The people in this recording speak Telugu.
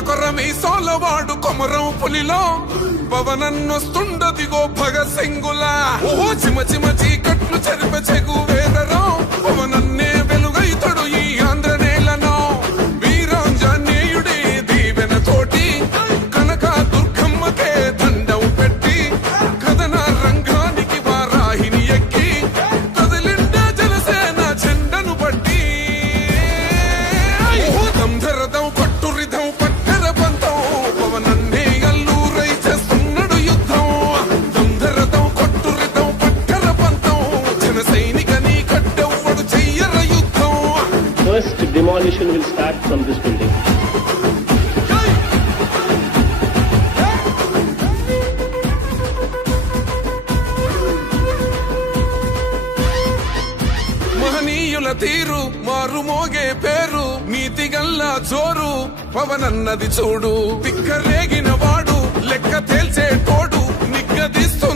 కొర్ర మీ సోలవాడు కొమరం పులిలో పవనన్నొస్తుండదిగో భగత్ సింగులా ఓ చిమ చిమ చీకట్లు చెరిప చెగు వేదరో పవనన్నే వెలుగైతడు ఈ ఆంధ్ర నేలను వీరాంజనేయుడి దీవెన తోటి కనక దుర్గమ్మకే దండం పెట్టి కథన రంగానికి వారాహిని ఎక్కి కదిలిండ జనసేన జెండను బట్టి దంధరదం కొట్టురిదం పట్టర పంతం పవనన్నే అల్లూరై చేస్తున్నాడు యుద్ధం దంధరదం కొట్టురిదం పట్టర పంతం జన సైనికని కట్టెవ్వడు చెయ్యర యుద్ధం. First demolition will start from this building. మహనీయుల తీరు మారు మోగే పేరు నీతి గల్లా జోరు పవనన్నది చూడు తిక్కరేగిన వాడు లెక్క తేల్చే తోడు నిగ్గదీస్తూ